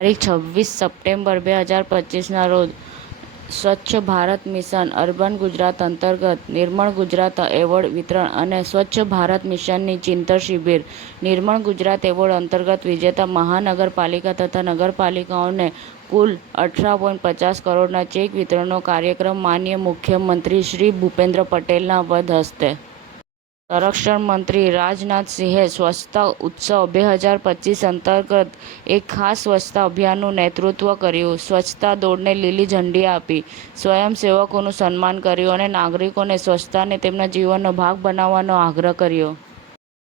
તારીખ 26 સપ્ટેમ્બર 2025ના રોજ સ્વચ્છ ભારત મિશન અર્બન ગુજરાત અંતર્ગત નિર્મળ ગુજરાત એવોર્ડ વિતરણ અને સ્વચ્છ ભારત મિશનની ચિંતન શિબિર. નિર્મળ ગુજરાત એવોર્ડ અંતર્ગત વિજેતા મહાનગરપાલિકા તથા નગરપાલિકાઓને કુલ 18.50 કરોડના ચેક વિતરણનો કાર્યક્રમ માનનીય મુખ્યમંત્રી શ્રી ભૂપેન્દ્ર પટેલના વદ હસ્તે. સંરક્ષણ મંત્રી રાજનાથસિંહે સ્વચ્છતા ઉત્સવ 2025 અંતર્ગત એક ખાસ સ્વચ્છતા અભિયાનનું નેતૃત્વ કર્યું. સ્વચ્છતા દોડને લીલી ઝંડી આપી સ્વયંસેવકોનું સન્માન કર્યું અને નાગરિકોને સ્વચ્છતાને તેમના જીવનનો ભાગ બનાવવાનો આગ્રહ કર્યો.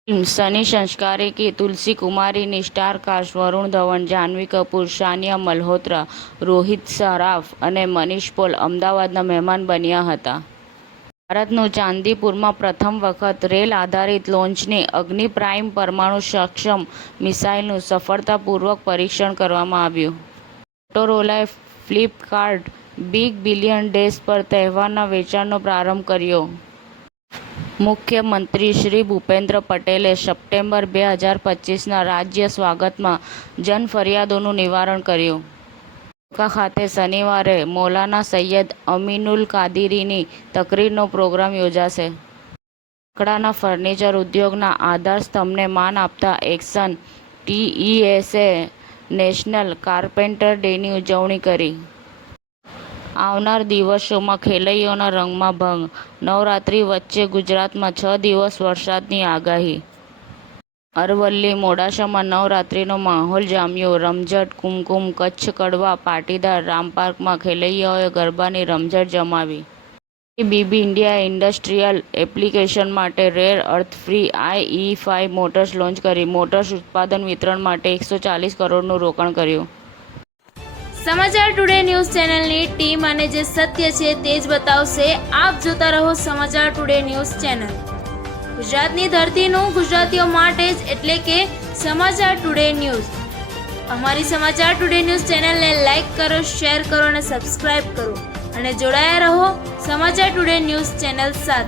ફિલ્મ સની સંસ્કારી કી તુલસી કુમારીની સ્ટાર કાસ્ટ વરુણ ધવન, જાહ્નવી કપૂર, સાનિયા મલ્હોત્રા, રોહિત સરાફ અને મનીષ પોલ અમદાવાદના મહેમાન બન્યા હતા. ભારતનું ચાંદીપુરમાં પ્રથમ વખત રેલ આધારિત લોન્ચની અગ્નિ પ્રાઇમ પરમાણુ સક્ષમ મિસાઇલનું સફળતાપૂર્વક પરીક્ષણ કરવામાં આવ્યું. મોટોરોલાએ ફ્લિપકાર્ટ બિગ બિલિયન ડેઝ પર તહેવારના વેચાણનો પ્રારંભ કર્યો. મુખ્યમંત્રી શ્રી ભૂપેન્દ્ર પટેલે સપ્ટેમ્બર 2025ના રાજ્ય સ્વાગતમાં જનફરિયાદોનું નિવારણ કર્યું. ધોળકા ખાતે શનિવારે મૌલાના સૈયદ અમીનુલ કાદરીની તકરીરનો પ્રોગ્રામ યોજાશે. લાકડાના ફર્નિચર ઉદ્યોગના આધારસ્તંભને માન આપતા એક્શન ટીઈએસે નેશનલ કાર્પેન્ટર ડેની ઉજવણી કરી. આવનાર દિવસોમાં ખેલૈયાઓના રંગમાં ભંગ, નવરાત્રી વચ્ચે ગુજરાતમાં 6 દિવસ વરસાદની આગાહી. અરવલ્લી મોડાસામાં નવરાત્રીનો માહોલ જામ્યો. રમઝટ કુમકુમ કચ્છ કડવા પાટીદાર રામપાર્કમાં ખેલૈયાઓએ ગરબાની રમઝટ જમાવી. એબીબી ઇન્ડિયાએ ઇન્ડસ્ટ્રીયલ એપ્લિકેશન માટે rare earth free IE5 motors launch કરી. મોટર્સ ઉત્પાદન વિતરણ માટે 140 કરોડનું રોકાણ કર્યું. સમાચાર ટુડે ન્યૂઝ ચેનલની ટીમ અને જે સત્ય છે તે જ બતાવશે. આપ જોતા રહો સમાચાર ટુડે ન્યૂઝ ચેનલ. ગુજરાતની ધરતીનું ગુજરાતીઓ માટે જ, એટલે કે સમાચાર ટુડે ન્યૂઝ. અમારી સમાચાર ટુડે ન્યૂઝ ચેનલને લાઈક કરો, શેર કરો અને સબસ્ક્રાઇબ કરો અને જોડાયા રહો સમાચાર ટુડે ન્યૂઝ ચેનલ સાથે.